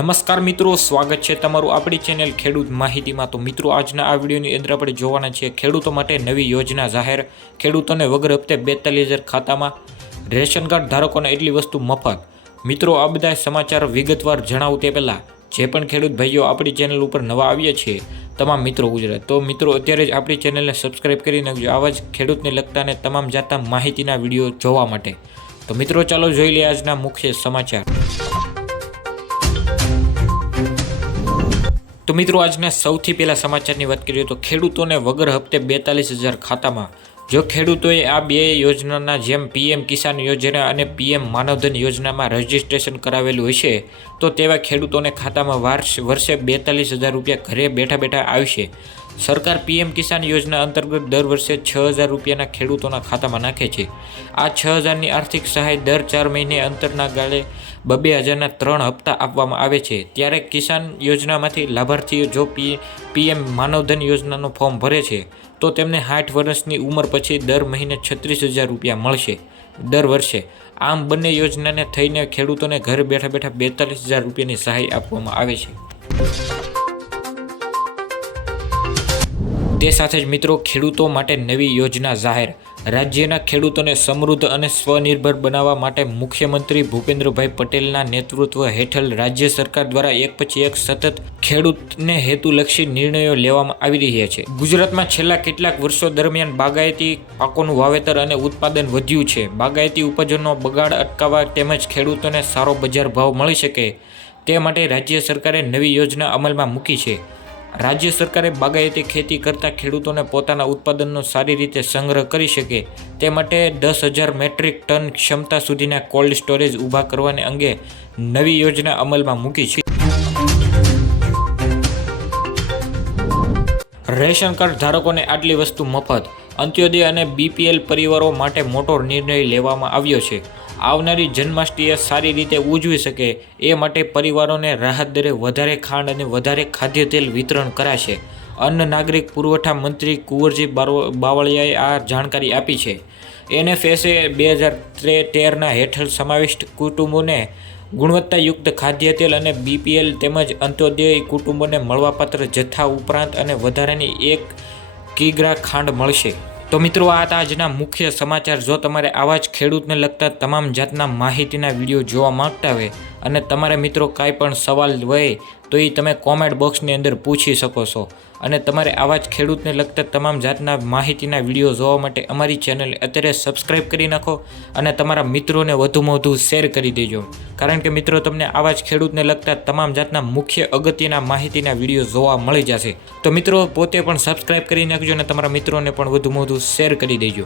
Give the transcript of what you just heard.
નમસ્કાર મિત્રો, સ્વાગત છે તમારું આપણી ચેનલ ખેડૂત માહિતીમાં। તો મિત્રો, આજના આ વિડીયોની અંદર આપણે જોવાના છીએ ખેડૂતો માટે નવી યોજના જાહેર। ખેડૂતોને વગર હપ્તે 42,000 ખાતામાં, રેશન કાર્ડ ધારકોને એટલી વસ્તુ મફત। મિત્રો, આ બધા સમાચાર વિગતવાર જણાવું તે પહેલાં જે પણ ખેડૂત ભાઈઓ આપણી ચેનલ ઉપર નવા આવ્યા છે તમામ મિત્રો ગુજરાત, તો મિત્રો અત્યારે જ આપણી ચેનલને સબસ્ક્રાઈબ કરી નાખજો આવા જ ખેડૂતને લગતા અને તમામ જાતના માહિતીના વિડીયો જોવા માટે। તો મિત્રો, ચાલો જોઈ લઈએ આજના મુખ્ય સમાચાર। તો મિત્રો, આજના સૌથી પહેલા સમાચારની વાત કરીએ તો ખેડૂતોને વગર હપ્તે 42,000 ખાતામાં। જો ખેડૂતોએ આ બે યોજનાના જેમ પીએમ કિસાન યોજના અને પીએમ માનવધન યોજનામાં રજીસ્ટ્રેશન કરાવેલું હશે તો તેવા ખેડૂતોને ખાતામાં વર્ષે 42,000 રૂપિયા ઘરે બેઠા બેઠા આવશે। સરકાર પીએમ કિસાન યોજના અંતર્ગત દર વર્ષે 6,000 રૂપિયાના ખેડૂતોના ખાતામાં નાખે છે। આ 6,000ની આર્થિક સહાય દર 4 મહિને અંતરના ગાળે 2,000ના 3 હપ્તા આપવામાં આવે છે। ત્યારે કિસાન યોજનામાંથી લાભાર્થીઓ જો પીએમ માનવધન યોજનાનું ફોર્મ ભરે છે તો તેમને 60 વર્ષની ઉંમર પછી દર મહિને 36,000 રૂપિયા મળશે દર વર્ષે। આમ બંને યોજનાને થઈને ખેડૂતોને ઘરે બેઠા બેઠા 42,000 રૂપિયાની સહાય આપવામાં આવે છે। તે સાથે જ મિત્રો, ખેડૂતો માટે નવી યોજના જાહેર। રાજ્યના ખેડૂતોને સમૃદ્ધ અને સ્વનિર્ભર બનાવવા માટે મુખ્યમંત્રી ભૂપેન્દ્રભાઈ પટેલના નેતૃત્વ હેઠળ રાજ્ય સરકાર દ્વારા એક પછી એક સતત ખેડૂતને હેતુલક્ષી નિર્ણયો લેવામાં આવી રહ્યા છે। ગુજરાતમાં છેલ્લા કેટલાક વર્ષો દરમિયાન બાગાયતી પાકોનું વાવેતર અને ઉત્પાદન વધ્યું છે। બાગાયતી ઉપજોનો બગાડ અટકાવવા તેમજ ખેડૂતોને સારો બજાર ભાવ મળી શકે તે માટે રાજ્ય સરકારે નવી યોજના અમલમાં મૂકી છે। રાજ્ય સરકારે બાગાયતી ખેતી કરતા ખેડૂતોને પોતાના ઉત્પાદનનો સારી રીતે સંગ્રહ કરી શકે તે માટે 10,000 મેટ્રિક ટન ક્ષમતા સુધીના કોલ્ડ સ્ટોરેજ ઊભા કરવાને અંગે નવી યોજના અમલમાં મૂકી છે। રેશન કાર્ડ ધારકોને આટલી વસ્તુ મફત। અંત્યોદય અને બીપીએલ પરિવારો માટે મોટો નિર્ણય લેવામાં આવ્યો છે। આવનારી જન્માષ્ટમીએ સારી રીતે ઉજવી શકે એ માટે પરિવારોને રાહત દરે વધારે ખાંડ અને વધારે ખાદ્ય તેલ વિતરણ કરાશે। અન્ન નાગરિક પુરવઠા મંત્રી કુંવરજી બાવળિયાએ આ જાણકારી આપી છે। એનએફએસએ 2013ના હેઠળ સમાવિષ્ટ કુટુંબોને ગુણવત્તાયુક્ત ખાદ્ય તેલ અને બીપીએલ તેમજ અંત્યોદય કુટુંબોને મળવાપાત્ર જથ્થા ઉપરાંત અને વધારાની 1 કિગ્રા ખાંડ મળશે। તો મિત્રો, આ હતા આજના મુખ્ય સમાચાર। જો તમારે આવા જ ખેડૂતને લગતા તમામ જાતના માહિતીના વિડીયો જોવા માંગતા હોય અને તમારા મિત્રો કાંઈ પણ સવાલ હોય તો એ તમે કોમેન્ટ બોક્સની અંદર પૂછી શકો છો। અને તમારે આવા જ ખેડૂતને લગતા તમામ જાતના માહિતીના વિડીયો જોવા માટે અમારી ચેનલ અત્યારે સબસ્ક્રાઈબ કરી નાખો અને તમારા મિત્રોને વધુમાં વધુ શેર કરી દેજો, કારણ કે મિત્રો, તમને આવા જ ખેડૂતને લગતા તમામ જાતના મુખ્ય અગત્યના માહિતીના વિડીયો જોવા મળી જશે। તો મિત્રો, પોતે પણ સબસ્ક્રાઈબ કરી નાખજો અને તમારા મિત્રોને પણ વધુમાં વધુ શેર કરી દેજો।